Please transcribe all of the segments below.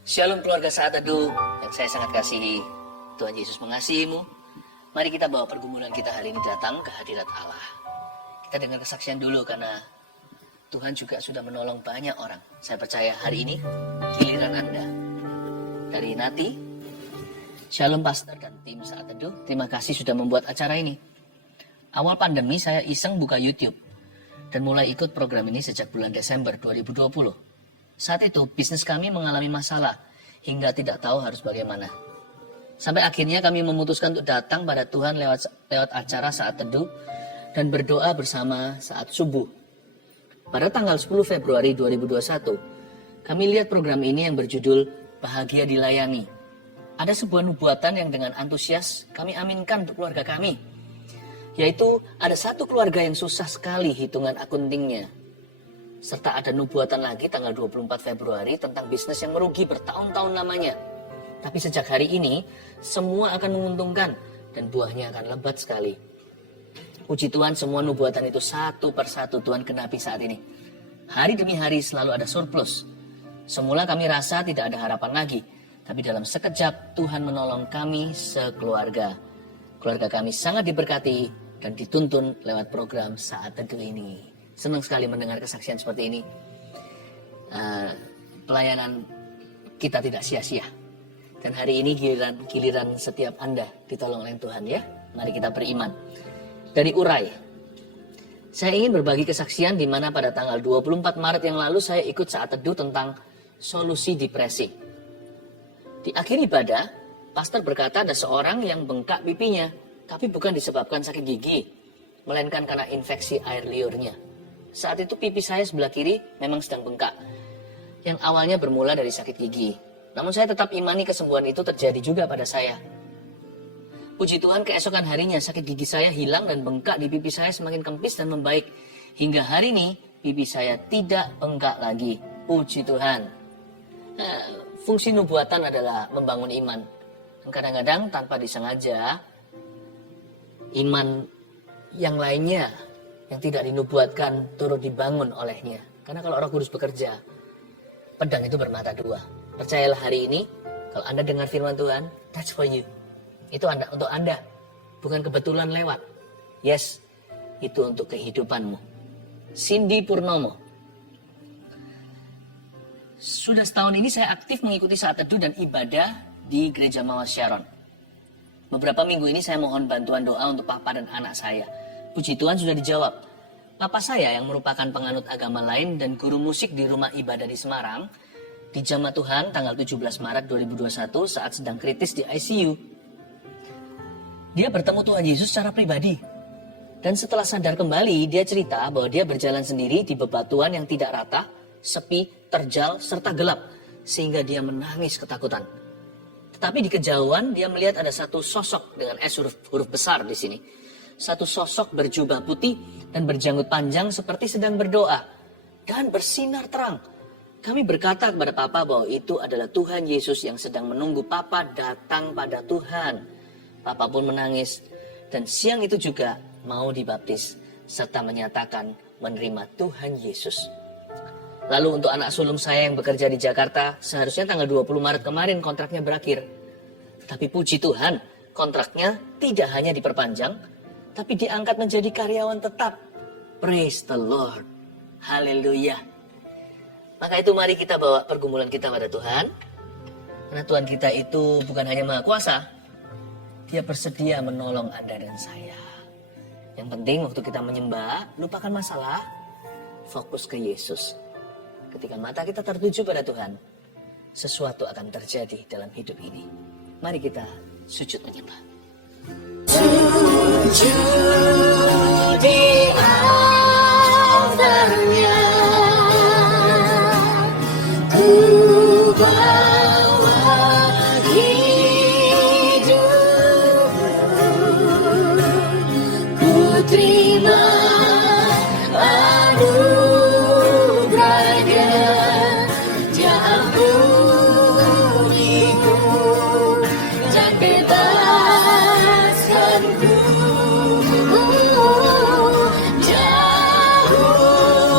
Shalom keluarga Saat Teduh yang saya sangat kasihi. Tuhan Yesus mengasihimu. Mari kita bawa pergumulan kita hari ini datang ke hadirat Allah. Kita dengar kesaksian dulu karena Tuhan juga sudah menolong banyak orang. Saya percaya hari ini giliran Anda. Dari Nati, Shalom Pastor dan tim Saat Teduh, terima kasih sudah membuat acara ini. Awal pandemi saya iseng buka YouTube dan mulai ikut program ini sejak bulan Desember 2020. Saat itu bisnis kami mengalami masalah hingga tidak tahu harus bagaimana. Sampai akhirnya kami memutuskan untuk datang pada Tuhan lewat acara Saat Teduh dan berdoa bersama saat subuh. Pada tanggal 10 Februari 2021, kami lihat program ini yang berjudul Bahagia Dilayani. Ada sebuah nubuatan yang dengan antusias kami aminkan untuk keluarga kami. Yaitu ada satu keluarga yang susah sekali hitungan akuntingnya. Serta ada nubuatan lagi tanggal 24 Februari tentang bisnis yang merugi bertahun-tahun lamanya. Tapi sejak hari ini, semua akan menguntungkan dan buahnya akan lebat sekali. Puji Tuhan, semua nubuatan itu satu persatu Tuhan genapi saat ini. Hari demi hari selalu ada surplus. Semula kami rasa tidak ada harapan lagi. Tapi dalam sekejap Tuhan menolong kami sekeluarga. Keluarga kami sangat diberkati dan dituntun lewat program Saat Teduh ini. Senang sekali mendengar kesaksian seperti ini. Pelayanan kita tidak sia-sia. Dan hari ini giliran setiap Anda ditolong oleh Tuhan ya. Mari kita beriman. Dari Urai. Saya ingin berbagi kesaksian di mana pada tanggal 24 Maret yang lalu saya ikut Saat Teduh tentang solusi depresi. Di akhir ibadah, pastor berkata ada seorang yang bengkak pipinya. Tapi bukan disebabkan sakit gigi. Melainkan karena infeksi air liurnya. Saat itu pipi saya sebelah kiri memang sedang bengkak. Yang awalnya bermula dari sakit gigi. Namun saya tetap imani kesembuhan itu terjadi juga pada saya. Puji Tuhan, keesokan harinya sakit gigi saya hilang dan bengkak di pipi saya semakin kempis dan membaik. Hingga hari ini pipi saya tidak bengkak lagi. Puji Tuhan. Fungsi nubuatan adalah membangun iman. Dan kadang-kadang tanpa disengaja, iman yang lainnya yang tidak dinubuatkan turut dibangun olehnya. Karena kalau Roh Kudus bekerja, pedang itu bermata dua. Percayalah hari ini, kalau Anda dengar firman Tuhan, that's for you. Itu untuk Anda, bukan kebetulan lewat. Yes, itu untuk kehidupanmu. Cindy Purnomo. Sudah setahun ini saya aktif mengikuti Saat Teduh dan ibadah di Gereja Mawar Sharon. Beberapa minggu ini saya mohon bantuan doa untuk papa dan anak saya. Puji Tuhan sudah dijawab. Papa saya yang merupakan penganut agama lain dan guru musik di rumah ibadah di Semarang, dijamah Tuhan tanggal 17 Maret 2021 saat sedang kritis di ICU. Dia bertemu Tuhan Yesus secara pribadi. Dan setelah sadar kembali, dia cerita bahwa dia berjalan sendiri di bebatuan yang tidak rata, sepi, terjal, serta gelap. Sehingga dia menangis ketakutan. Tetapi di kejauhan dia melihat ada satu sosok dengan huruf besar di sini. Satu sosok berjubah putih dan berjanggut panjang seperti sedang berdoa. Dan bersinar terang. Kami berkata kepada Papa bahwa itu adalah Tuhan Yesus yang sedang menunggu Papa datang pada Tuhan. Papa pun menangis. Dan siang itu juga mau dibaptis. Serta menyatakan menerima Tuhan Yesus. Lalu untuk anak sulung saya yang bekerja di Jakarta, seharusnya tanggal 20 Maret kemarin kontraknya berakhir. Tapi puji Tuhan, kontraknya tidak hanya diperpanjang, tapi diangkat menjadi karyawan tetap. Praise the Lord. Haleluya. Maka itu mari kita bawa pergumulan kita pada Tuhan. Karena Tuhan kita itu bukan hanya Maha Kuasa. Dia bersedia menolong Anda dan saya. Yang penting waktu kita menyembah, lupakan masalah. Fokus ke Yesus. Ketika mata kita tertuju pada Tuhan, sesuatu akan terjadi dalam hidup ini. Mari kita sujud menyembah. Sujud di altarnya, ku bawa hidupku, ku terima anugerahnya, Dia ampuniku dan bebaskanku. Jauh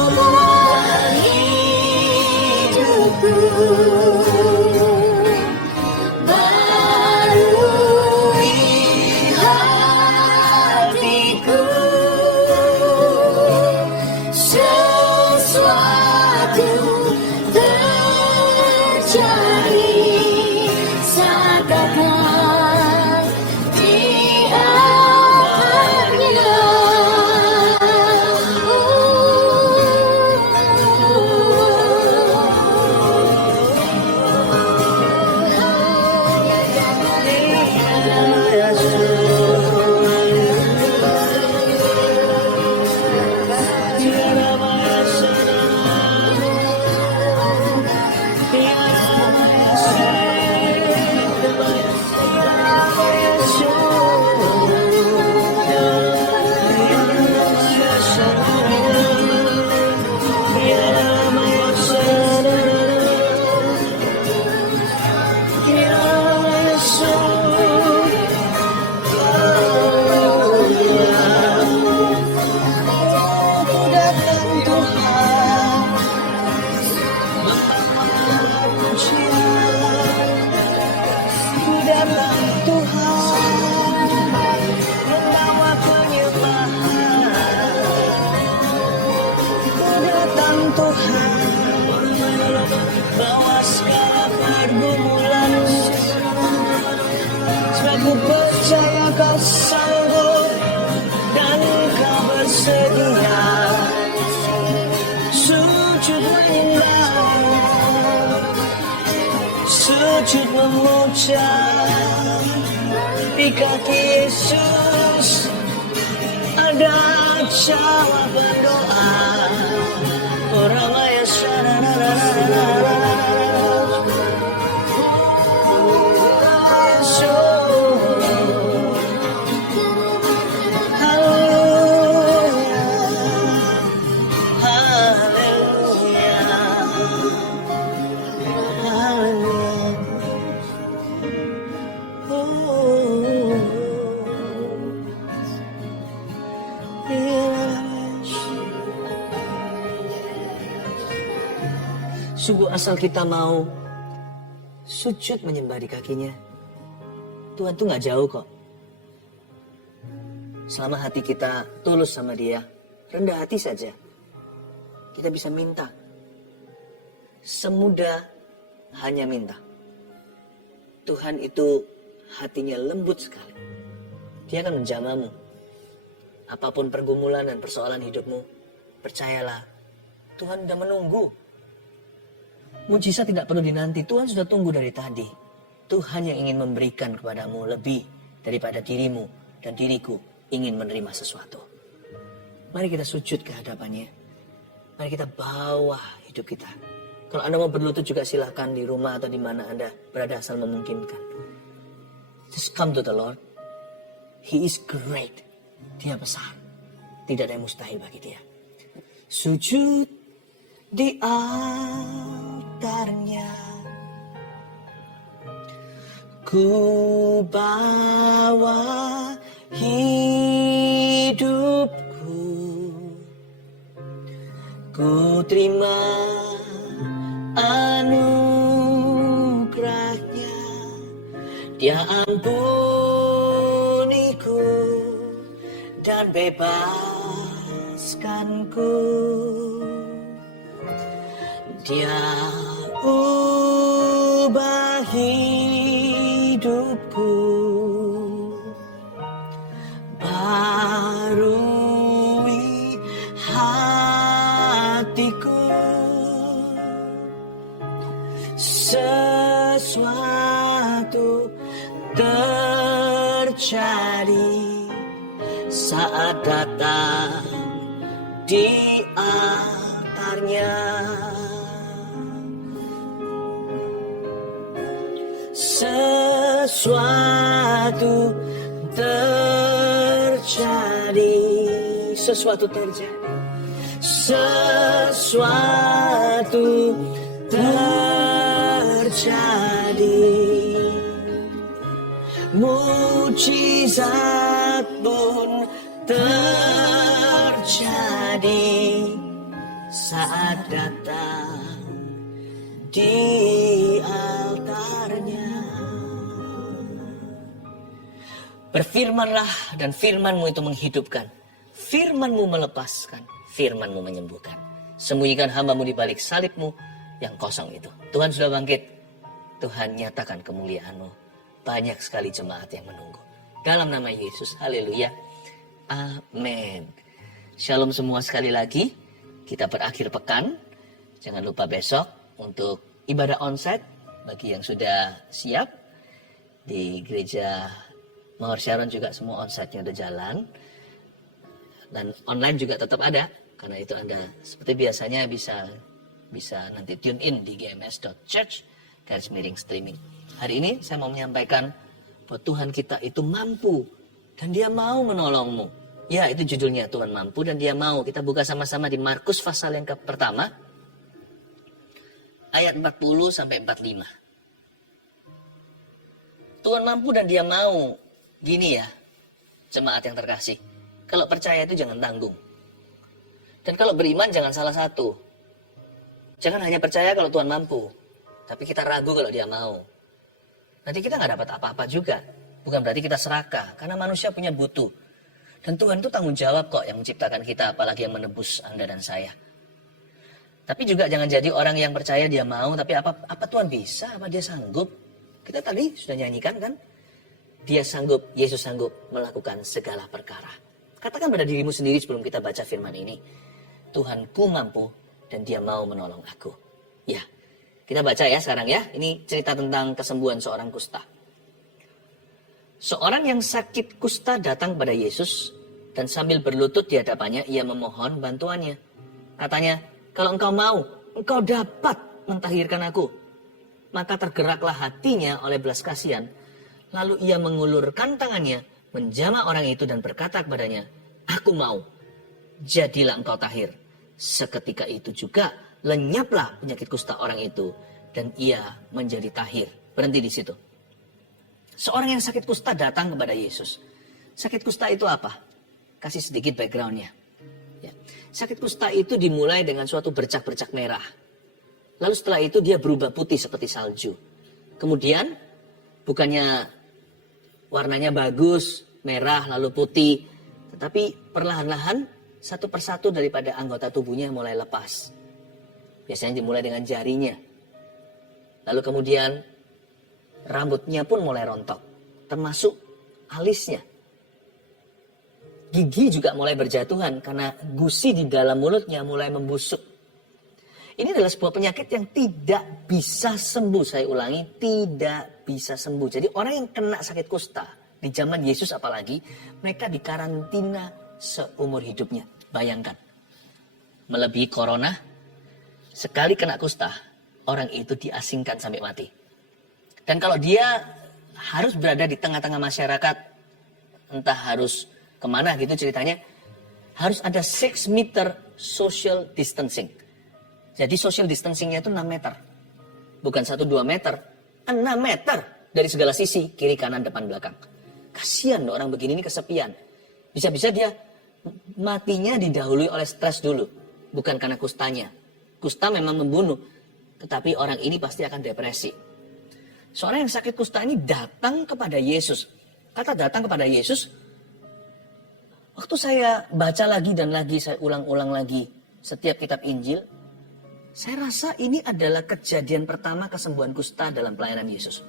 dari hidupku. Bawa segala pergumulan, sebab ku percaya kau sanggup dan kau bersedia. Sujud menyembah, sujud memuja di kaki Yesus. Ada jawaban doa. Ramaya sungguh asal kita mau sujud menyembah di kakinya, Tuhan tuh gak jauh kok. Selama hati kita tulus sama Dia, rendah hati saja, kita bisa minta. Semudah hanya minta. Tuhan itu hatinya lembut sekali. Dia akan menjamamu. Apapun pergumulan dan persoalan hidupmu, percayalah, Tuhan sudah menunggu. Mujizat tidak perlu dinanti, Tuhan sudah tunggu dari tadi. Tuhan yang ingin memberikan kepadamu lebih daripada dirimu dan diriku ingin menerima sesuatu. Mari kita sujud ke hadapannya. Mari kita bawa hidup kita. Kalau Anda mau berlutut juga silakan di rumah atau di mana Anda berada asal memungkinkan. Just come to the Lord. He is great. Dia besar. Tidak ada yang mustahil bagi Dia. Sujud di altarnya, ku bawa hidupku, ku terima anugerahnya. Dia ampuniku dan bebaskanku. Dia ubah hidupku, barui hatiku. Sesuatu terjadi saat datang di altarnya. Sesuatu terjadi, sesuatu terjadi, sesuatu terjadi. Mujizat pun terjadi saat datang di altarnya. Berfirmanlah dan firman-Mu itu menghidupkan. Firman-Mu melepaskan, firman-Mu menyembuhkan. Sembunyikan hamba-Mu di balik salib-Mu yang kosong itu. Tuhan sudah bangkit. Tuhan nyatakan kemuliaan-Mu. Banyak sekali jemaat yang menunggu. Dalam nama Yesus, haleluya. Amin. Shalom semua sekali lagi. Kita berakhir pekan. Jangan lupa besok untuk ibadah onsite bagi yang sudah siap. Di gereja Mawar Sharon juga semua onsite-nya udah jalan. Dan online juga tetap ada. Karena itu Anda seperti biasanya bisa nanti tune in di gms.church/streaming. Hari ini saya mau menyampaikan bahwa Tuhan kita itu mampu dan Dia mau menolongmu. Ya, itu judulnya, Tuhan mampu dan Dia mau. Kita buka sama-sama di Markus pasal yang pertama ayat 40 sampai 45. Tuhan mampu dan Dia mau. Gini ya, jemaat yang terkasih. Kalau percaya itu jangan tanggung. Dan kalau beriman jangan salah satu. Jangan hanya percaya kalau Tuhan mampu. Tapi kita ragu kalau Dia mau. Nanti kita nggak dapat apa-apa juga. Bukan berarti kita serakah. Karena manusia punya butuh. Dan Tuhan itu tanggung jawab kok yang menciptakan kita. Apalagi yang menebus Anda dan saya. Tapi juga jangan jadi orang yang percaya dia mau, tapi apa Tuhan bisa, apa dia sanggup. Kita tadi sudah nyanyikan kan? Dia sanggup, Yesus sanggup melakukan segala perkara. Katakan pada dirimu sendiri sebelum kita baca firman ini. Tuhanku mampu dan dia mau menolong aku. Ya, kita baca ya sekarang ya. Ini cerita tentang kesembuhan seorang kusta. Seorang yang sakit kusta datang kepada Yesus dan sambil berlutut di hadapannya ia memohon bantuannya. Katanya, kalau engkau mau, engkau dapat mentahirkan aku. Maka tergeraklah hatinya oleh belas kasihan. Lalu ia mengulurkan tangannya, menjamah orang itu dan berkata kepadanya, aku mau, jadilah engkau tahir. Seketika itu juga lenyaplah penyakit kusta orang itu dan ia menjadi tahir. Berhenti di situ. Seorang yang sakit kusta datang kepada Yesus. Sakit kusta itu apa? Kasih sedikit backgroundnya. Ya. Sakit kusta itu dimulai dengan suatu bercak-bercak merah. Lalu setelah itu dia berubah putih seperti salju. Kemudian bukannya warnanya bagus, merah lalu putih. Tetapi perlahan-lahan satu persatu daripada anggota tubuhnya mulai lepas. Biasanya dimulai dengan jarinya. Lalu kemudian rambutnya pun mulai rontok. Termasuk alisnya. Gigi juga mulai berjatuhan karena gusi di dalam mulutnya mulai membusuk. Ini adalah sebuah penyakit yang tidak bisa sembuh. Saya ulangi, tidak bisa sembuh. Jadi orang yang kena sakit kusta, di zaman Yesus apalagi, mereka dikarantina seumur hidupnya. Bayangkan, melebihi corona, sekali kena kusta, orang itu diasingkan sampai mati. Dan kalau dia harus berada di tengah-tengah masyarakat, entah harus kemana gitu ceritanya, harus ada 6 meter social distancing. Jadi social distancingnya itu 6 meter. Bukan 1-2 meter. 6 meter dari segala sisi. Kiri, kanan, depan, belakang. Kasihan orang begini ini kesepian. Bisa-bisa dia matinya didahului oleh stres dulu. Bukan karena kustanya. Kusta memang membunuh. Tetapi orang ini pasti akan depresi. Seorang yang sakit kusta ini datang kepada Yesus. Kata datang kepada Yesus. Waktu saya baca lagi dan lagi, saya ulang-ulang lagi setiap kitab Injil. Saya rasa ini adalah kejadian pertama kesembuhan kusta dalam pelayanan Yesus.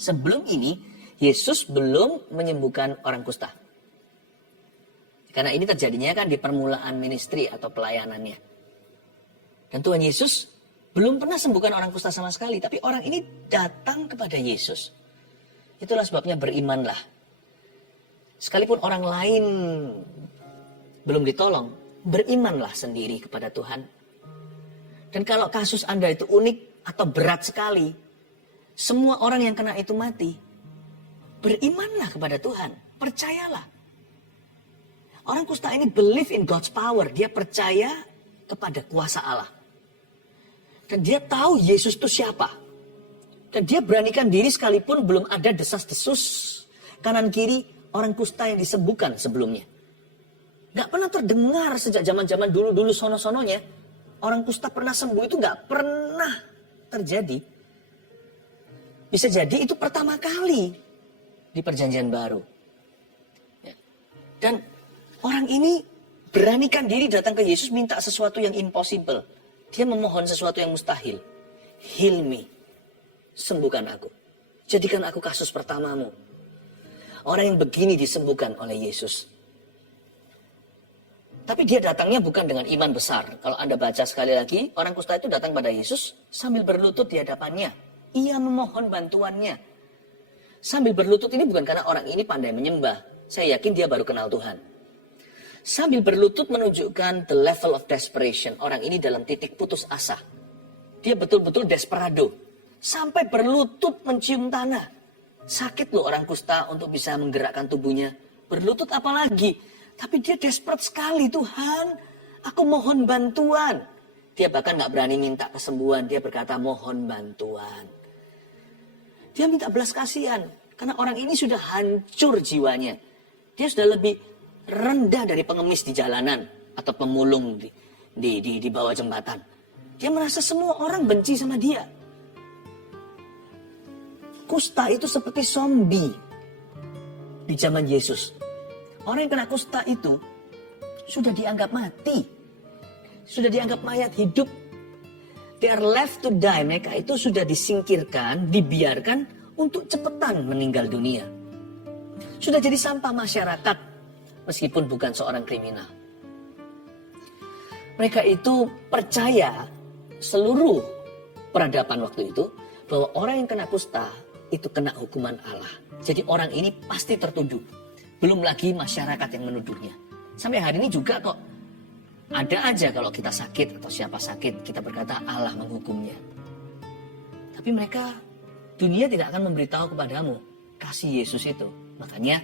Sebelum ini, Yesus belum menyembuhkan orang kusta. Karena ini terjadinya kan di permulaan ministry atau pelayanannya. Dan Tuhan Yesus belum pernah sembuhkan orang kusta sama sekali. Tapi orang ini datang kepada Yesus. Itulah sebabnya berimanlah. Sekalipun orang lain belum ditolong, berimanlah sendiri kepada Tuhan. Dan kalau kasus Anda itu unik atau berat sekali, semua orang yang kena itu mati, berimanlah kepada Tuhan, percayalah. Orang kusta ini believe in God's power, dia percaya kepada kuasa Allah. Dan dia tahu Yesus itu siapa. Dan dia beranikan diri sekalipun belum ada desas-desus kanan kiri orang kusta yang disembuhkan sebelumnya. Gak pernah terdengar sejak zaman-zaman dulu-dulu sono-sononya. Orang kusta pernah sembuh itu gak pernah terjadi. Bisa jadi itu pertama kali di perjanjian baru. Ya. Dan orang ini beranikan diri datang ke Yesus minta sesuatu yang impossible. Dia memohon sesuatu yang mustahil. Heal me. Sembuhkan aku. Jadikan aku kasus pertamamu. Orang yang begini disembuhkan oleh Yesus. Tapi dia datangnya bukan dengan iman besar. Kalau Anda baca sekali lagi, orang kusta itu datang pada Yesus sambil berlutut di hadapannya. Ia memohon bantuannya. Sambil berlutut ini bukan karena orang ini pandai menyembah. Saya yakin dia baru kenal Tuhan. Sambil berlutut menunjukkan the level of desperation. Orang ini dalam titik putus asa. Dia betul-betul desperado. Sampai berlutut mencium tanah. Sakit loh orang kusta untuk bisa menggerakkan tubuhnya. Berlutut apalagi. Tapi dia desperate sekali, Tuhan, aku mohon bantuan. Dia bahkan gak berani minta kesembuhan, dia berkata mohon bantuan. Dia minta belas kasihan, karena orang ini sudah hancur jiwanya. Dia sudah lebih rendah dari pengemis di jalanan, atau pemulung di bawah jembatan. Dia merasa semua orang benci sama dia. Kusta itu seperti zombie di zaman Yesus. Orang yang kena kusta itu sudah dianggap mati. sudah dianggap mayat hidup. They are left to die. Mereka itu sudah disingkirkan, dibiarkan untuk cepetan meninggal dunia. Sudah jadi sampah masyarakat meskipun bukan seorang kriminal. Mereka itu percaya seluruh peradaban waktu itu bahwa orang yang kena kusta itu kena hukuman Allah. Jadi orang ini pasti tertuduh. Belum lagi masyarakat yang menuduhnya. Sampai hari ini juga kok ada aja kalau kita sakit atau siapa sakit kita berkata Allah menghukumnya. Tapi mereka, dunia tidak akan memberitahu kepadamu kasih Yesus itu. Makanya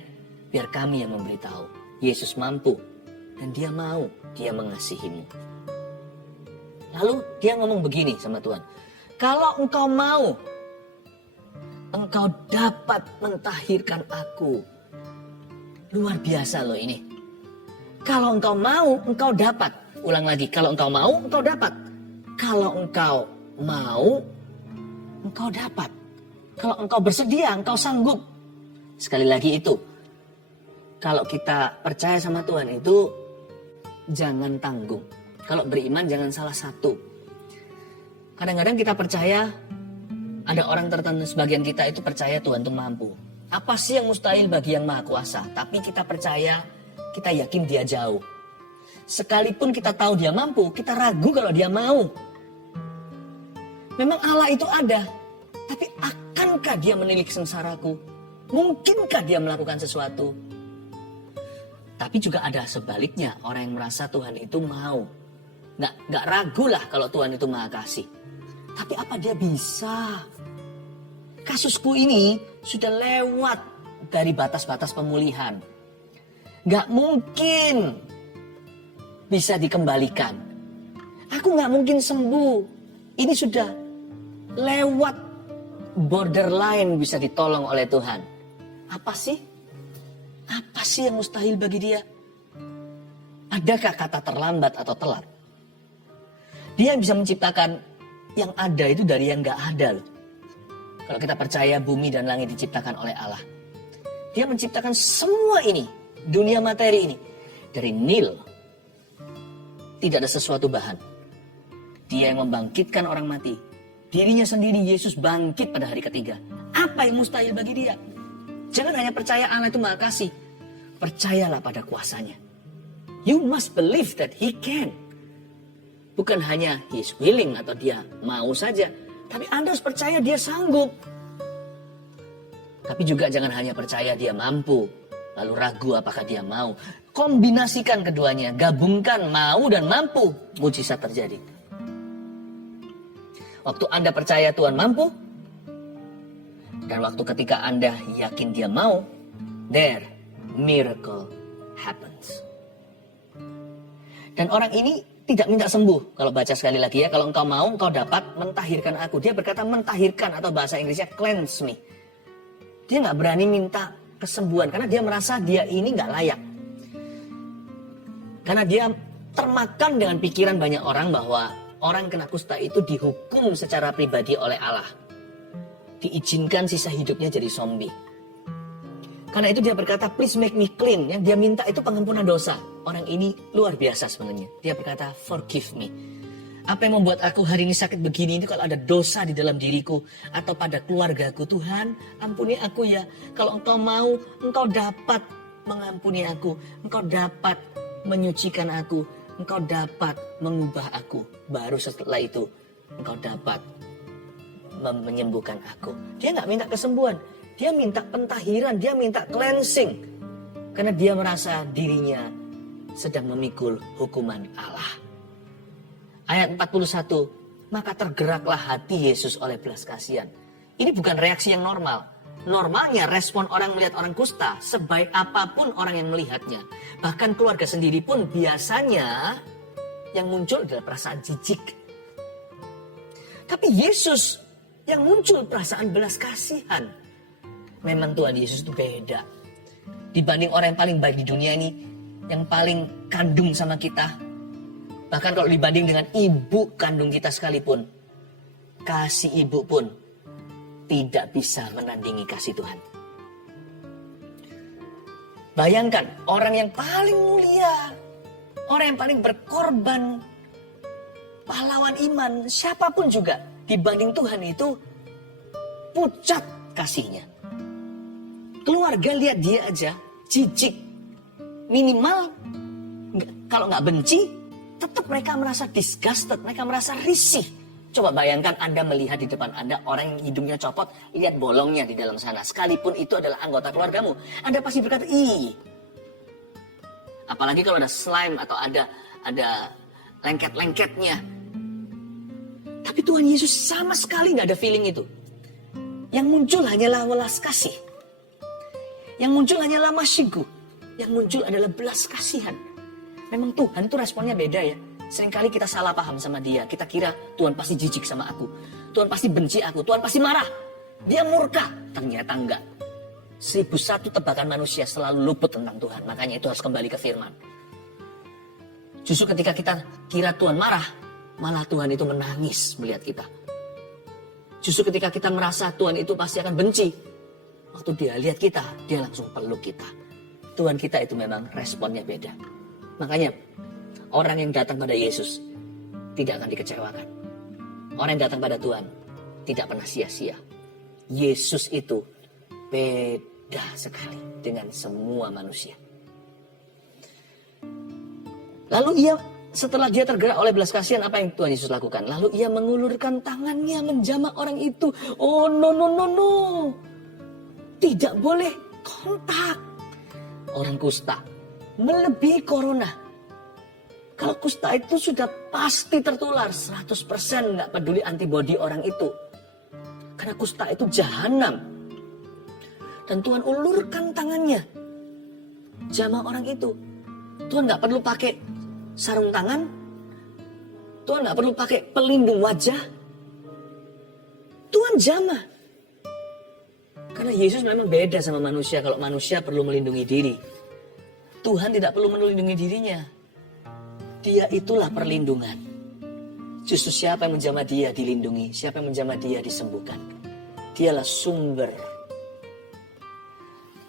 biar kami yang memberitahu. Yesus mampu dan dia mau, dia mengasihimu. Lalu dia ngomong begini sama Tuhan. Kalau engkau mau, engkau dapat mentahirkan aku. Luar biasa loh ini. Kalau engkau mau, engkau dapat. Ulang lagi, kalau engkau mau, engkau dapat. Kalau engkau mau, engkau dapat. Kalau engkau bersedia, engkau sanggup. Sekali lagi itu. Kalau kita percaya sama Tuhan itu, jangan tanggung. Kalau beriman jangan salah satu. Kadang-kadang kita percaya, ada orang tertentu sebagian kita itu percaya Tuhan itu mampu. Apa sih yang mustahil bagi yang maha kuasa? Tapi kita percaya, kita yakin dia jauh. Sekalipun kita tahu dia mampu, kita ragu kalau dia mau. Memang Allah itu ada, tapi akankah dia menilik sengsaraku? Mungkinkah dia melakukan sesuatu? Tapi juga ada sebaliknya, orang yang merasa Tuhan itu mau. Nggak ragu lah kalau Tuhan itu maha kasih. Tapi apa dia bisa? Kasusku ini sudah lewat dari batas-batas pemulihan. Nggak mungkin bisa dikembalikan. Aku nggak mungkin sembuh. Ini sudah lewat borderline bisa ditolong oleh Tuhan. Apa sih? Apa sih yang mustahil bagi dia? Adakah kata terlambat atau telat? Dia bisa menciptakan yang ada itu dari yang gak ada loh. Kalau kita percaya bumi dan langit diciptakan oleh Allah. Dia menciptakan semua ini. Dunia materi ini. Dari nil. Tidak ada sesuatu bahan. Dia yang membangkitkan orang mati. Dirinya sendiri Yesus bangkit pada hari ketiga. Apa yang mustahil bagi dia? Jangan hanya percaya Allah itu maha kasih. Percayalah pada kuasanya. You must believe that He can. Bukan hanya He is willing atau dia mau saja. Tapi Anda harus percaya dia sanggup. Tapi juga jangan hanya percaya dia mampu. Lalu ragu apakah dia mau. Kombinasikan keduanya. Gabungkan mau dan mampu. Mujizat terjadi. Waktu Anda percaya Tuhan mampu. Dan waktu ketika Anda yakin dia mau. There, miracle happens. Dan orang ini tidak minta sembuh. Kalau baca sekali lagi ya. Kalau engkau mau, engkau dapat mentahirkan aku. Dia berkata mentahirkan atau bahasa Inggrisnya cleanse me. Dia nggak berani minta kesembuhan. Karena dia merasa dia ini nggak layak. Karena dia termakan dengan pikiran banyak orang bahwa orang kena kusta itu dihukum secara pribadi oleh Allah. Diizinkan sisa hidupnya jadi zombie. Karena itu dia berkata, please make me clean. Yang dia minta itu pengampunan dosa. Orang ini luar biasa sebenarnya. Dia berkata, forgive me. Apa yang membuat aku hari ini sakit begini itu kalau ada dosa di dalam diriku. Atau pada keluargaku. Tuhan, ampuni aku ya. Kalau engkau mau, engkau dapat mengampuni aku. Engkau dapat menyucikan aku. Engkau dapat mengubah aku. Baru setelah itu, engkau dapat menyembuhkan aku. Dia nggak minta kesembuhan. Dia minta pentahiran, dia minta cleansing. Karena dia merasa dirinya sedang memikul hukuman Allah. Ayat 41, maka tergeraklah hati Yesus oleh belas kasihan. Ini bukan reaksi yang normal. Normalnya respon orang melihat orang kusta, sebaik apapun orang yang melihatnya. Bahkan keluarga sendiri pun biasanya yang muncul adalah perasaan jijik. Tapi Yesus yang muncul perasaan belas kasihan. Memang Tuhan Yesus itu beda. Dibanding orang yang paling baik di dunia ini, yang paling kandung sama kita. Bahkan kalau dibanding dengan ibu kandung kita sekalipun, kasih ibu pun tidak bisa menandingi kasih Tuhan. Bayangkan orang yang paling mulia, orang yang paling berkorban, pahlawan iman, siapapun juga dibanding Tuhan itu pucat kasihnya. Keluarga lihat dia aja, jijik. Minimal, kalau nggak benci, tetap mereka merasa disgusted, mereka merasa risih. Coba bayangkan Anda melihat di depan Anda orang yang hidungnya copot, lihat bolongnya di dalam sana. Sekalipun itu adalah anggota keluargamu, Anda pasti berkata, ih. Apalagi kalau ada slime atau ada lengket-lengketnya. Tapi Tuhan Yesus sama sekali nggak ada feeling itu. Yang muncul hanyalah welas kasih. Yang muncul hanyalah masyigu. Yang muncul adalah belas kasihan. Memang Tuhan itu responnya beda ya. Seringkali kita salah paham sama dia. Kita kira Tuhan pasti jijik sama aku. Tuhan pasti benci aku. Tuhan pasti marah. Dia murka. Ternyata enggak. 1001 tebakan manusia selalu luput tentang Tuhan. Makanya itu harus kembali ke firman. Justru ketika kita kira Tuhan marah, malah Tuhan itu menangis melihat kita. Justru ketika kita merasa Tuhan itu pasti akan benci, waktu dia lihat kita, dia langsung peluk kita. Tuhan kita itu memang responnya beda. Makanya orang yang datang pada Yesus tidak akan dikecewakan. Orang yang datang pada Tuhan tidak pernah sia-sia. Yesus itu beda sekali dengan semua manusia. Lalu setelah dia tergerak oleh belas kasihan, apa yang Tuhan Yesus lakukan? Lalu ia mengulurkan tangannya menjamah orang itu. Oh no. Tidak boleh kontak. Orang kusta melebihi corona. Kalau kusta itu sudah pasti tertular 100%, nggak peduli antibodi orang itu. Karena kusta itu jahanam. Dan Tuhan ulurkan tangannya. Jamah orang itu. Tuhan nggak perlu pakai sarung tangan. Tuhan nggak perlu pakai pelindung wajah. Tuhan jamah. Karena Yesus memang beda sama manusia. Kalau manusia perlu melindungi diri, Tuhan tidak perlu melindungi dirinya. Dia itulah perlindungan. Justru siapa yang menjamah dia dilindungi. Siapa yang menjamah dia disembuhkan. Dialah sumber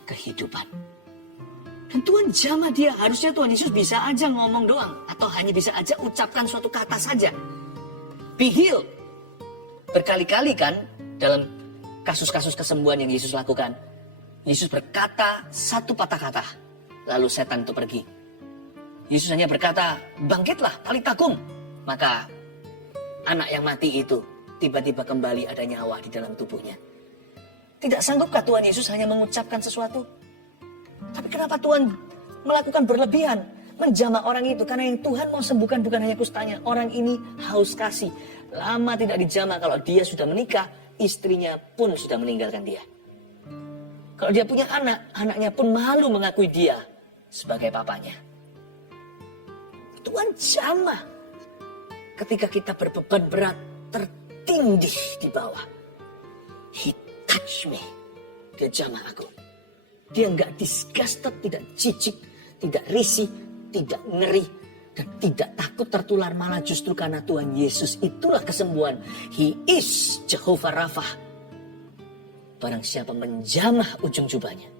kehidupan. Dan Tuhan jamah dia. Harusnya Tuhan Yesus bisa aja ngomong doang. Atau hanya bisa aja ucapkan suatu kata saja. Be healed. Berkali-kali kan dalam kasus-kasus kesembuhan yang Yesus lakukan. Yesus berkata satu patah kata. Lalu setan itu pergi. Yesus hanya berkata, bangkitlah, talita kum. Maka anak yang mati itu tiba-tiba kembali ada nyawa di dalam tubuhnya. Tidak sanggupkah Tuhan Yesus hanya mengucapkan sesuatu? Tapi kenapa Tuhan melakukan berlebihan? Menjamah orang itu. Karena yang Tuhan mau sembuhkan bukan hanya kustanya. Orang ini haus kasih. Lama tidak dijamah. Kalau dia sudah menikah, istrinya pun sudah meninggalkan dia. Kalau dia punya anak, anaknya pun malu mengakui dia sebagai papanya. Tuhan jamah. Ketika kita berbeban berat, tertindih di bawah. He touch me. Dia jamah aku. Dia nggak disgusted, tidak jijik, tidak risih, tidak ngeri, dan tidak takut tertular. Malah justru karena Tuhan Yesus itulah kesembuhan. He is Jehovah Rapha. Barang siapa menjamah ujung jubahnya,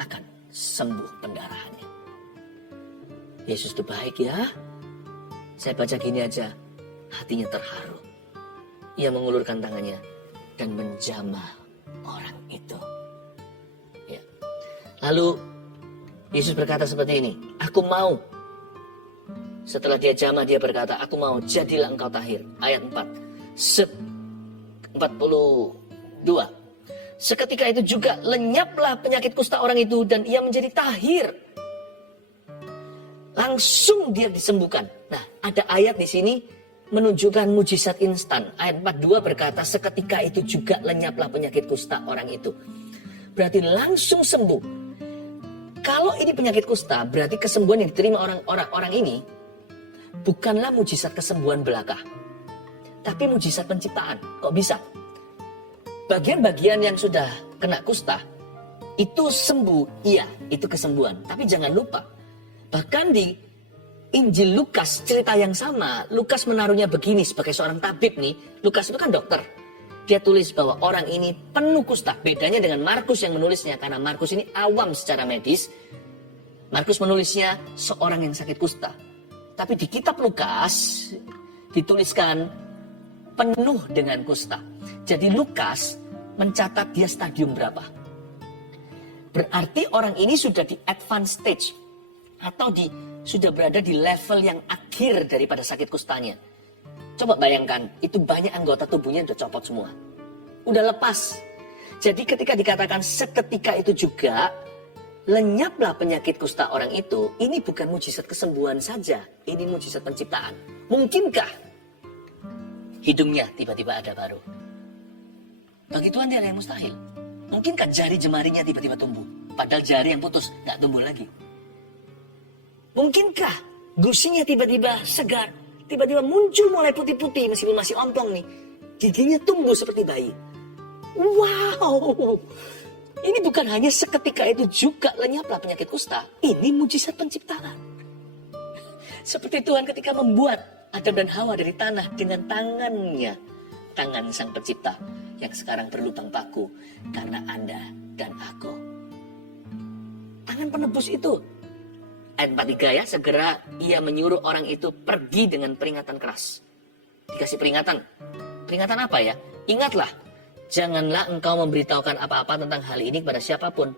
akan sembuh pendarahannya. Yesus itu baik ya. Saya baca gini aja, hatinya terharu. Ia mengulurkan tangannya dan menjamah orang itu. Ya. Lalu Yesus berkata seperti ini, aku mau. Setelah dia jamah, dia berkata, aku mau, jadilah engkau tahir. Ayat 4. 42. Seketika itu juga lenyaplah penyakit kusta orang itu dan ia menjadi tahir. Langsung dia disembuhkan. Nah, ada ayat di sini menunjukkan mujizat instan. Ayat 42 berkata, seketika itu juga lenyaplah penyakit kusta orang itu. Berarti langsung sembuh. Kalau ini penyakit kusta, berarti kesembuhan yang diterima orang ini bukanlah mujizat kesembuhan belaka, tapi mujizat penciptaan. Kok bisa? Bagian-bagian yang sudah kena kusta itu sembuh, iya, itu kesembuhan. Tapi jangan lupa, bahkan di Injil Lukas cerita yang sama, Lukas menaruhnya begini sebagai seorang tabib nih. Lukas itu kan dokter. Dia tulis bahwa orang ini penuh kusta. Bedanya dengan Markus yang menulisnya, karena Markus ini awam secara medis. Markus menulisnya seorang yang sakit kusta. Tapi di kitab Lukas dituliskan penuh dengan kusta. Jadi Lukas mencatat dia stadium berapa. Berarti orang ini sudah di advanced stage. Atau sudah berada di level yang akhir daripada sakit kustanya. Coba bayangkan, itu banyak anggota tubuhnya yang udah copot semua. Udah lepas. Jadi ketika dikatakan seketika itu juga, lenyaplah penyakit kusta orang itu, ini bukan mujizat kesembuhan saja, ini mujizat penciptaan. Mungkinkah hidungnya tiba-tiba ada baru? Bagi Tuhan tidak ada yang mustahil. Mungkinkah jari jemarinya tiba-tiba tumbuh? Padahal jari yang putus nggak tumbuh lagi. Mungkinkah gusinya tiba-tiba segar? Tiba-tiba muncul mulai putih-putih meskipun masih ompong nih. Giginya tumbuh seperti bayi. Wow! Ini bukan hanya seketika itu juga lenyaplah penyakit kusta. Ini mujizat penciptaan. Seperti Tuhan ketika membuat Adam dan Hawa dari tanah dengan tangannya. Tangan sang pencipta yang sekarang berlubang paku karena Anda dan aku. Tangan penebus itu. Ayat 43 ya, segera ia menyuruh orang itu pergi dengan peringatan keras. Dikasih peringatan. Peringatan apa ya? Ingatlah, janganlah engkau memberitahukan apa-apa tentang hal ini kepada siapapun.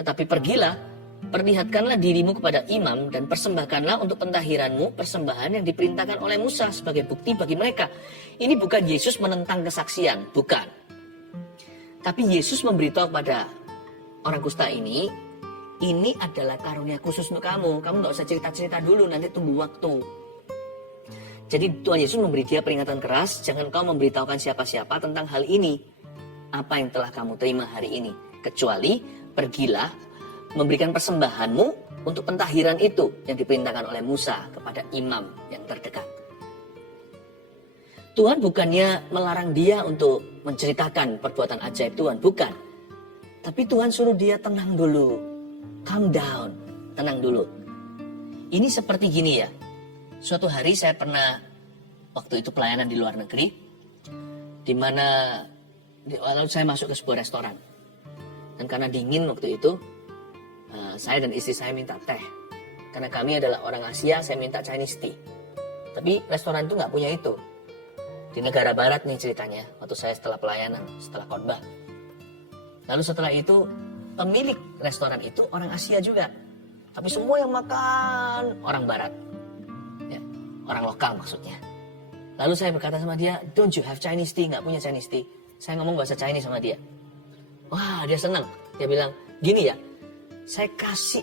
Tetapi pergilah, perlihatkanlah dirimu kepada imam dan persembahkanlah untuk pentahiranmu persembahan yang diperintahkan oleh Musa sebagai bukti bagi mereka. Ini bukan Yesus menentang kesaksian, bukan. Tapi Yesus memberitahu kepada orang kusta ini adalah karunia khusus untuk kamu. Kamu gak usah cerita-cerita dulu, nanti tunggu waktu. Jadi Tuhan Yesus memberi dia peringatan keras, jangan kau memberitahukan siapa-siapa tentang hal ini. Apa yang telah kamu terima hari ini. Kecuali pergilah, memberikan persembahanmu untuk pentahiran itu yang diperintahkan oleh Musa kepada imam yang terdekat. Tuhan bukannya melarang dia untuk menceritakan perbuatan ajaib Tuhan, bukan. Tapi Tuhan suruh dia tenang dulu, calm down, tenang dulu. Ini seperti gini ya, suatu hari saya pernah, waktu itu pelayanan di luar negeri, di mana lalu saya masuk ke sebuah restoran. Dan karena dingin waktu itu, saya dan istri saya minta teh. Karena kami adalah orang Asia, saya minta Chinese tea. Tapi restoran itu nggak punya itu. Di negara barat nih ceritanya, waktu saya setelah pelayanan, setelah khotbah. Lalu setelah itu, pemilik restoran itu orang Asia juga. Tapi semua yang makan orang barat. Ya, orang lokal maksudnya. Lalu saya berkata sama dia, don't you have Chinese tea? Nggak punya Chinese tea. Saya ngomong bahasa Chinese sama dia. Wah, dia senang. Dia bilang, gini ya, saya kasih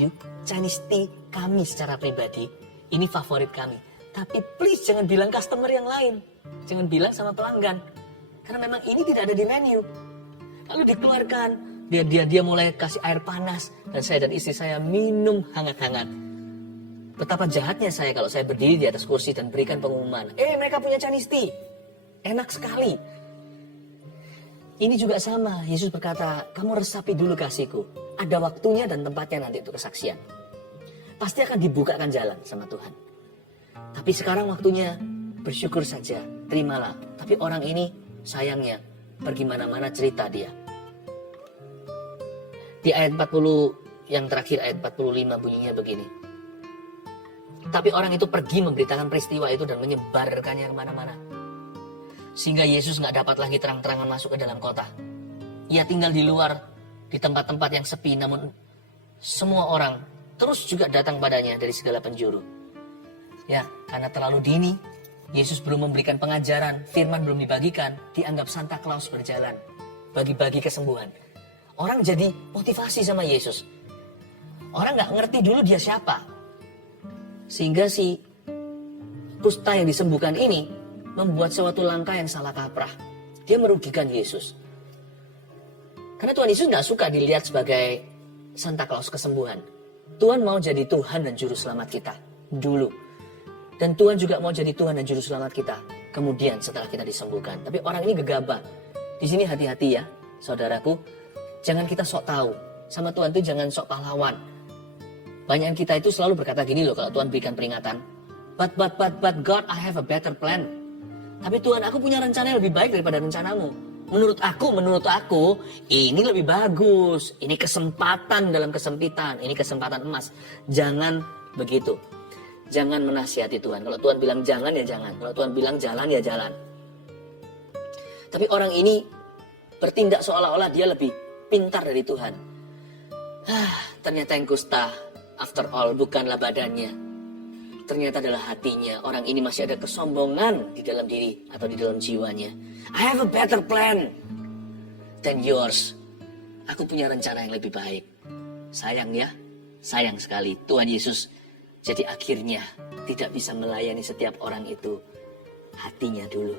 you Chinese tea kami secara pribadi. Ini favorit kami. Tapi please jangan bilang customer yang lain. Jangan bilang sama pelanggan. Karena memang ini tidak ada di menu. Lalu dikeluarkan. Dia mulai kasih air panas. Dan saya dan istri saya minum hangat-hangat. Betapa jahatnya saya kalau saya berdiri di atas kursi dan berikan pengumuman. Mereka punya Chinese tea. Enak sekali. Ini juga sama. Yesus berkata, kamu resapi dulu kasihku. Ada waktunya dan tempatnya nanti untuk kesaksian. Pasti akan dibukakan jalan sama Tuhan. Tapi sekarang waktunya bersyukur saja, terimalah. Tapi orang ini sayangnya pergi mana-mana cerita dia. Di ayat 40 yang terakhir, ayat 45 bunyinya begini. Tapi orang itu pergi memberitakan peristiwa itu dan menyebarkannya kemana-mana. Sehingga Yesus gak dapat lagi terang-terangan masuk ke dalam kota. Ia tinggal di luar, di tempat-tempat yang sepi, namun semua orang terus juga datang padanya dari segala penjuru. Ya, karena terlalu dini, Yesus belum memberikan pengajaran, firman belum dibagikan, dianggap Santa Claus berjalan, bagi-bagi kesembuhan. Orang jadi motivasi sama Yesus. Orang gak ngerti dulu dia siapa. Sehingga si kusta yang disembuhkan ini membuat suatu langkah yang salah kaprah. Dia merugikan Yesus. Karena Tuhan Yesus gak suka dilihat sebagai Santa Claus kesembuhan. Tuhan mau jadi Tuhan dan Juru Selamat kita dulu. Dan Tuhan juga mau jadi Tuhan dan Juru Selamat kita kemudian setelah kita disembuhkan. Tapi orang ini gegabah. Di sini hati-hati ya, saudaraku. Jangan kita sok tahu. Sama Tuhan itu jangan sok pahlawan. Banyak kita itu selalu berkata gini loh kalau Tuhan berikan peringatan. But God, I have a better plan. Tapi Tuhan, aku punya rencana yang lebih baik daripada rencanamu. Menurut aku, ini lebih bagus. Ini kesempatan dalam kesempitan. Ini kesempatan emas. Jangan begitu. Jangan menasihati Tuhan. Kalau Tuhan bilang jangan, ya jangan. Kalau Tuhan bilang jalan, ya jalan. Tapi orang ini bertindak seolah-olah dia lebih pintar dari Tuhan. Ternyata yang kusta, after all, bukanlah badannya. Ternyata adalah hatinya. Orang ini masih ada kesombongan di dalam diri atau di dalam jiwanya. I have a better plan than yours. Aku punya rencana yang lebih baik. Sayang ya, sayang sekali Tuhan Yesus. Jadi akhirnya tidak bisa melayani setiap orang itu hatinya dulu.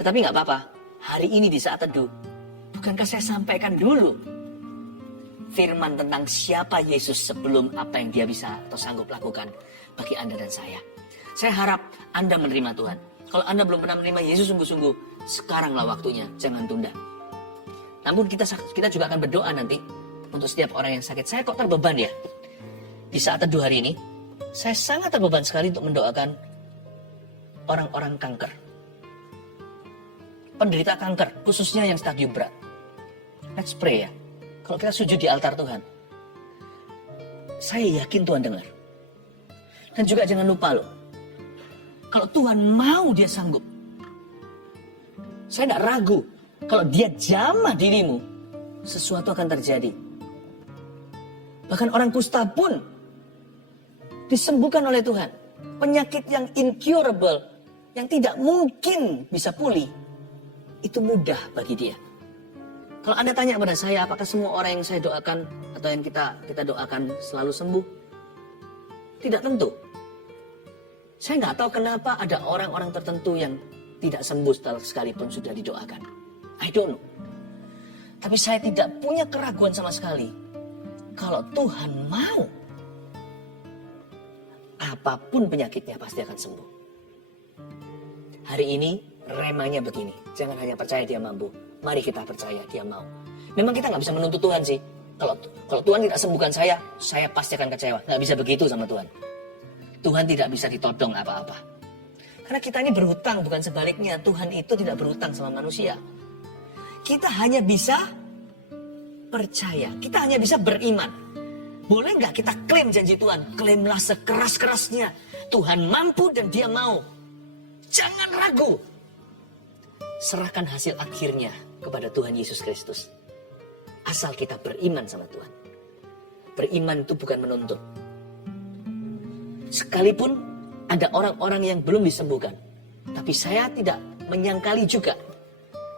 Tetapi gak apa-apa, hari ini di saat teduh, bukankah saya sampaikan dulu firman tentang siapa Yesus sebelum apa yang dia bisa atau sanggup lakukan bagi Anda dan saya. Saya harap Anda menerima Tuhan. Kalau Anda belum pernah menerima Yesus sungguh-sungguh, sekaranglah waktunya, jangan tunda. Namun kita juga akan berdoa nanti untuk setiap orang yang sakit. Saya kok terbeban ya? Di saat teduh hari ini, saya sangat terbeban sekali untuk mendoakan orang-orang kanker. Penderita kanker, khususnya yang stadium berat. Let's pray ya. Kalau kita sujud di altar Tuhan, saya yakin Tuhan dengar. Dan juga jangan lupa loh, kalau Tuhan mau dia sanggup. Saya tidak ragu, kalau dia jamah dirimu, sesuatu akan terjadi. Bahkan orang kusta pun disembuhkan oleh Tuhan. Penyakit yang incurable, yang tidak mungkin bisa pulih, itu mudah bagi dia. Kalau Anda tanya kepada saya, apakah semua orang yang saya doakan atau yang kita doakan selalu sembuh? Tidak tentu. Saya nggak tahu kenapa ada orang-orang tertentu yang tidak sembuh sekalipun sudah didoakan. I don't know. Tapi saya tidak punya keraguan sama sekali. Kalau Tuhan mau, apapun penyakitnya pasti akan sembuh. Hari ini remanya begini. Jangan hanya percaya dia mampu. Mari kita percaya dia mau. Memang kita nggak bisa menuntut Tuhan sih. Kalau Tuhan tidak sembuhkan saya pasti akan kecewa. Nggak bisa begitu sama Tuhan. Tuhan tidak bisa ditodong apa-apa. Karena kita ini berhutang, bukan sebaliknya. Tuhan itu tidak berhutang sama manusia. Kita hanya bisa percaya. Kita hanya bisa beriman. Boleh nggak kita klaim janji Tuhan? Klaimlah sekeras-kerasnya. Tuhan mampu dan dia mau. Jangan ragu. Serahkan hasil akhirnya kepada Tuhan Yesus Kristus. Asal kita beriman sama Tuhan. Beriman itu bukan menuntut. Sekalipun ada orang-orang yang belum disembuhkan. Tapi saya tidak menyangkali juga.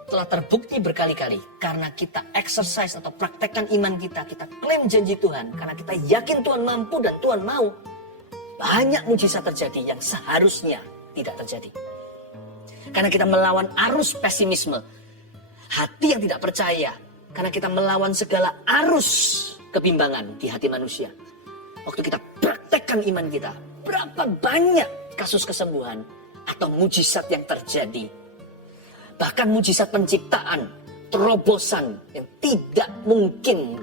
Telah terbukti berkali-kali. Karena kita exercise atau praktekkan iman kita. Kita klaim janji Tuhan. Karena kita yakin Tuhan mampu dan Tuhan mau. Banyak mujizat terjadi yang seharusnya tidak terjadi. Karena kita melawan arus pesimisme. Hati yang tidak percaya. Karena kita melawan segala arus kebimbangan di hati manusia. Waktu kita praktekkan iman kita. Berapa banyak kasus kesembuhan atau mujizat yang terjadi. Bahkan mujizat penciptaan, terobosan yang tidak mungkin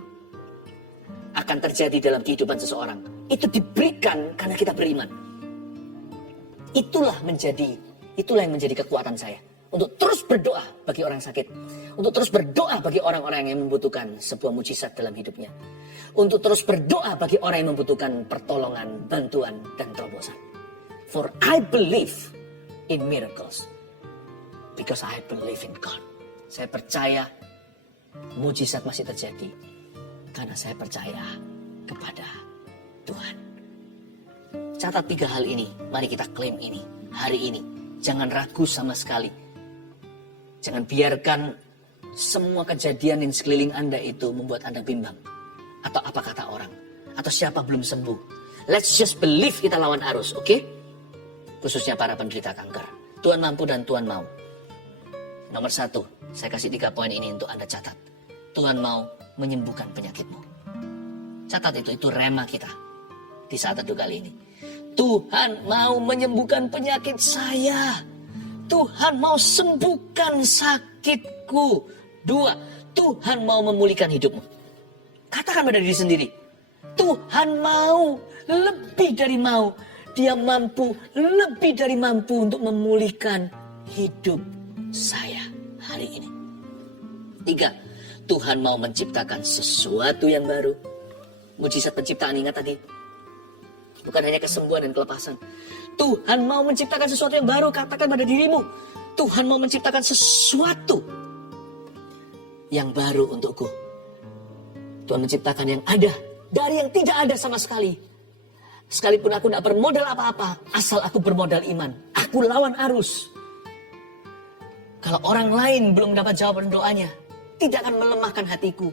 akan terjadi dalam kehidupan seseorang. Itu diberikan karena kita beriman. Itulah yang menjadi kekuatan saya. Untuk terus berdoa bagi orang sakit. Untuk terus berdoa bagi orang-orang yang membutuhkan sebuah mujizat dalam hidupnya. Untuk terus berdoa bagi orang yang membutuhkan pertolongan, bantuan, dan terobosan. For I believe in miracles. Because I believe in God. Saya percaya mujizat masih terjadi. Karena saya percaya kepada Tuhan. Catat 3 hal ini. Mari kita klaim ini. Hari ini. Jangan ragu sama sekali. Jangan biarkan semua kejadian di sekeliling Anda itu membuat Anda bimbang. Atau apa kata orang. Atau siapa belum sembuh. Let's just believe kita lawan arus, oke? Khususnya para penderita kanker. Tuhan mampu dan Tuhan mau. Nomor 1, saya kasih 3 poin ini untuk Anda catat. Tuhan mau menyembuhkan penyakitmu. Catat itu rema kita. Di saat teduh kali ini. Tuhan mau menyembuhkan penyakit saya. Tuhan mau sembuhkan sakitku. 2, Tuhan mau memulihkan hidupmu. Katakan pada diri sendiri. Tuhan mau, lebih dari mau. Dia mampu, lebih dari mampu untuk memulihkan hidup saya hari ini. 3, Tuhan mau menciptakan sesuatu yang baru. Mujizat penciptaan, ingat tadi. Bukan hanya kesembuhan dan kelepasan. Tuhan mau menciptakan sesuatu yang baru. Katakan pada dirimu, Tuhan mau menciptakan sesuatu yang baru untukku. Tuhan menciptakan yang ada dari yang tidak ada sama sekali. Sekalipun aku tidak bermodal apa-apa, asal aku bermodal iman. Aku lawan arus. Kalau orang lain belum dapat jawaban doanya, tidak akan melemahkan hatiku.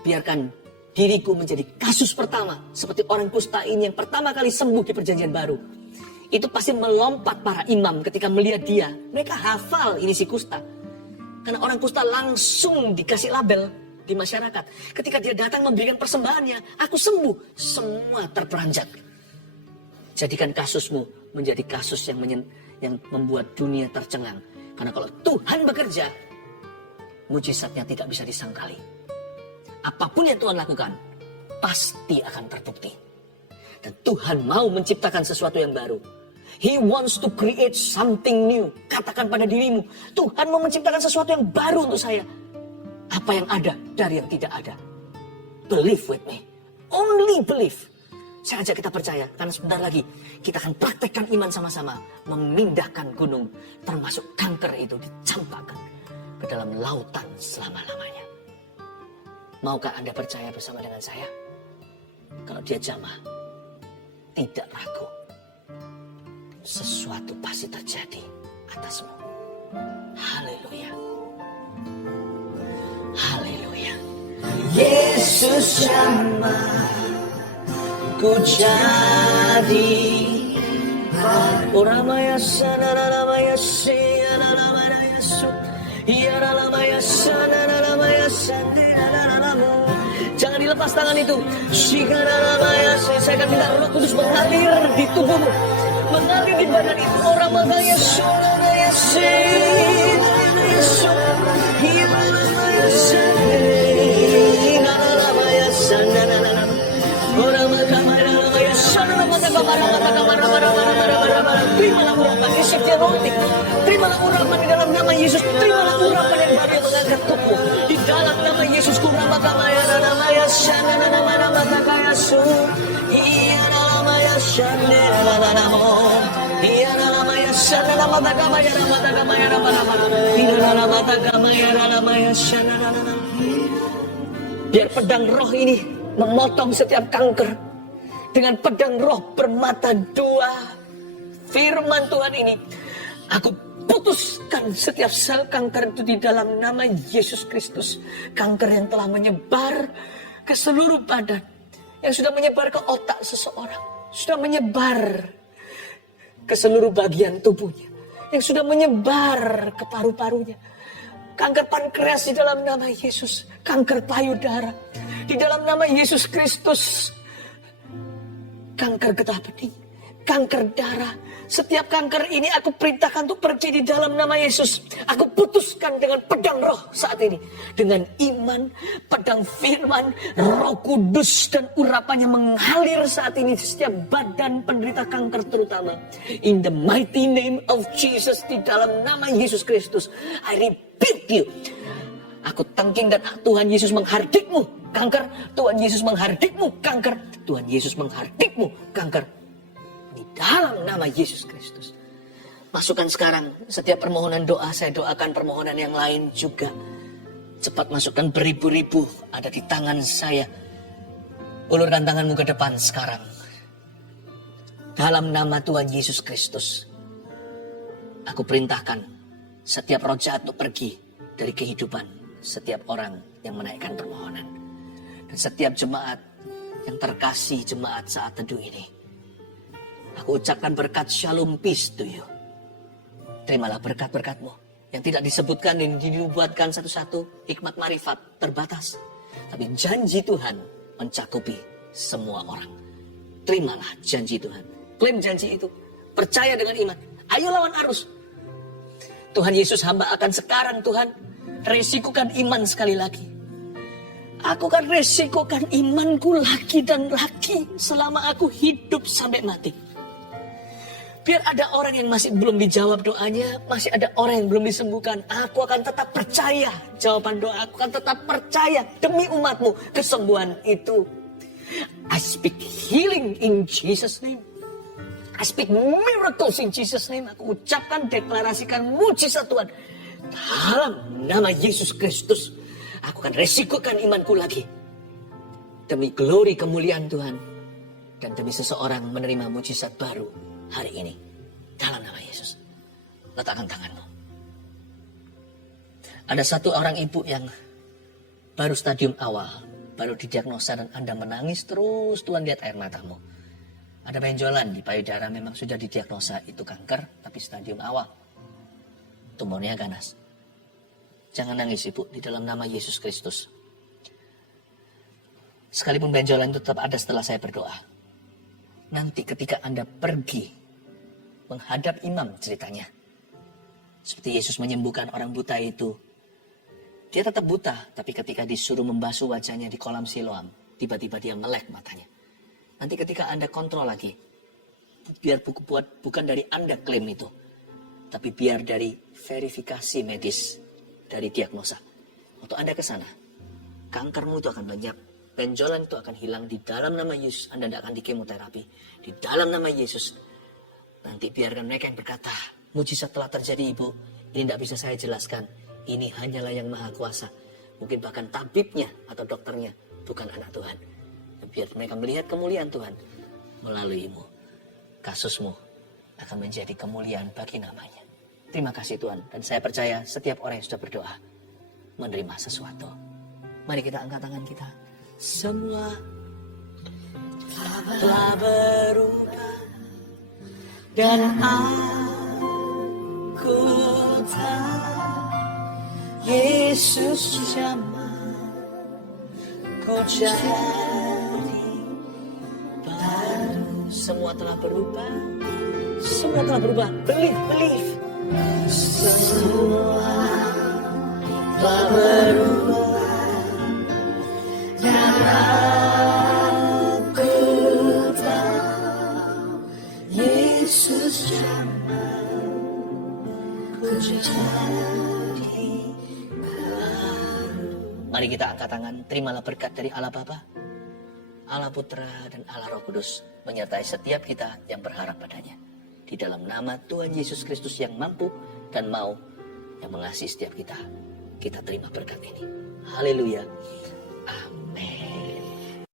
Biarkan diriku menjadi kasus pertama. Seperti orang kusta ini yang pertama kali sembuh di perjanjian baru. Itu pasti melompat para imam ketika melihat dia. Mereka hafal ini si kusta. Karena orang kusta langsung dikasih label di masyarakat. Ketika dia datang memberikan persembahannya, aku sembuh. Semua terperanjat. Jadikan kasusmu menjadi kasus yang membuat dunia tercengang. Karena kalau Tuhan bekerja, mujizatnya tidak bisa disangkali. Apapun yang Tuhan lakukan, pasti akan terbukti. Dan Tuhan mau menciptakan sesuatu yang baru. He wants to create something new. Katakan pada dirimu, Tuhan mau menciptakan sesuatu yang baru untuk saya. Apa yang ada dari yang tidak ada. Believe with me. Only believe. Saya ajak kita percaya, karena sebentar lagi kita akan praktekkan iman sama-sama. Memindahkan gunung, termasuk kanker itu dicampakkan ke dalam lautan selama-lamanya. Maukah Anda percaya bersama dengan saya? Kalau dia jamah, tidak ragu. Sesuatu pasti terjadi atasmu. Haleluya. Haleluya. Yesus jamah. Ku jadi Uramaya sanararamaya siyanararamaya su Yararamaya sanararamaya sandirararamu. Jangan dilepas tangan itu. Shikararamaya. Saya akan minta Roh Kudus mengalir di tubuhmu, mengalir di badan itu. Uramaya sanararamaya siyanararamaya su Yararamaya sanararamaya sandirararamu. Terimalah urapan, Yesus dia roti. Terimalah urapan di dalam nama Yesus. Terimalah urapan yang baru yang mengangkat tubuh. Di dalam nama Yesus kurama kamaya namaya shana nama takaya su. Iya namaya shana namo. Iya namaya shana nama takamaya nama. Iya nama takamaya namaya shana nama. Biar pedang roh ini memotong setiap kanker. Dengan pedang roh bermata dua. Firman Tuhan ini, aku putuskan setiap sel kanker itu di dalam nama Yesus Kristus. Kanker yang telah menyebar ke seluruh badan. Yang sudah menyebar ke otak seseorang. Sudah menyebar ke seluruh bagian tubuhnya. Yang sudah menyebar ke paru-parunya. Kanker pankreas di dalam nama Yesus. Kanker payudara di dalam nama Yesus Kristus. Kanker getah bening, kanker darah. Setiap kanker ini aku perintahkan untuk pergi di dalam nama Yesus. Aku putuskan dengan pedang roh saat ini. Dengan iman, pedang firman, Roh Kudus dan urapannya mengalir saat ini di setiap badan penderita kanker terutama. In the mighty name of Jesus, di dalam nama Yesus Kristus, I rebuke you. Aku tangking dan Tuhan Yesus menghardikmu. Kanker, Tuhan Yesus menghardikmu. Kanker, Tuhan Yesus menghardikmu. Kanker. Di dalam nama Yesus Kristus. Masukkan sekarang setiap permohonan doa. Saya doakan permohonan yang lain juga. Cepat masukkan beribu-ribu. Ada di tangan saya. Ulurkan tanganmu ke depan sekarang. Dalam nama Tuhan Yesus Kristus. Aku perintahkan setiap roh jahat untuk pergi dari kehidupan setiap orang yang menaikkan permohonan. Dan setiap jemaat yang terkasih jemaat saat teduh ini. Aku ucapkan berkat shalom peace to you. Terimalah berkat-berkatmu. Yang tidak disebutkan dan dibuatkan satu-satu. Hikmat marifat terbatas. Tapi janji Tuhan mencakupi semua orang. Terimalah janji Tuhan. Klaim janji itu. Percaya dengan iman. Ayo lawan arus. Tuhan Yesus, hamba akan sekarang Tuhan. Resikokan iman sekali lagi. Aku akan resikokan imanku lagi dan lagi selama aku hidup sampai mati. Biar ada orang yang masih belum dijawab doanya, masih ada orang yang belum disembuhkan. Aku akan tetap percaya jawaban doa. Aku akan tetap percaya demi umatmu kesembuhan itu. I speak healing in Jesus name. I speak miracles in Jesus name. Aku ucapkan, deklarasikan mujizat Tuhan. Dalam nama Yesus Kristus. Aku akan resikokan imanku lagi. Demi glory kemuliaan Tuhan. Dan demi seseorang menerima mujizat baru hari ini. Dalam nama Yesus. Letakkan tanganmu. Ada satu orang ibu yang baru stadium awal. Baru didiagnosa dan Anda menangis terus. Tuhan lihat air matamu. Ada benjolan di payudara, memang sudah didiagnosa itu kanker. Tapi stadium awal. Tumornya ganas. Jangan nangis ibu, di dalam nama Yesus Kristus. Sekalipun benjolan itu tetap ada setelah saya berdoa. Nanti ketika Anda pergi menghadap imam ceritanya. Seperti Yesus menyembuhkan orang buta itu. Dia tetap buta, tapi ketika disuruh membasuh wajahnya di kolam Siloam, tiba-tiba dia melek matanya. Nanti ketika Anda kontrol lagi, biar bukan dari Anda klaim itu, tapi biar dari verifikasi medis, dari diagnosa. Waktu Anda ke sana, kankermu itu akan banyak, benjolan itu akan hilang di dalam nama Yesus. Anda tidak akan dikemoterapi. Di dalam nama Yesus, nanti biarkan mereka yang berkata, mujizat telah terjadi ibu, ini tidak bisa saya jelaskan. Ini hanyalah yang maha kuasa. Mungkin bahkan tabibnya atau dokternya bukan anak Tuhan. Biar mereka melihat kemuliaan Tuhan melaluimu. Kasusmu akan menjadi kemuliaan bagi namanya. Terima kasih Tuhan. Dan saya percaya setiap orang yang sudah berdoa menerima sesuatu. Mari kita angkat tangan kita. Semua telah berubah. Dan aku tahu Yesus jamah ku jadi baru. Semua telah berubah. Semua telah berubah. Believe. Semua telah berubah. Dan aku tahu Yesus jamah ku jadi. Mari kita angkat tangan, terimalah berkat dari Allah Bapa, Allah Putra, dan Allah Roh Kudus menyertai setiap kita yang berharap padanya. Di dalam nama Tuhan Yesus Kristus yang mampu dan mau, yang mengasihi setiap kita, kita terima berkat ini. Haleluya.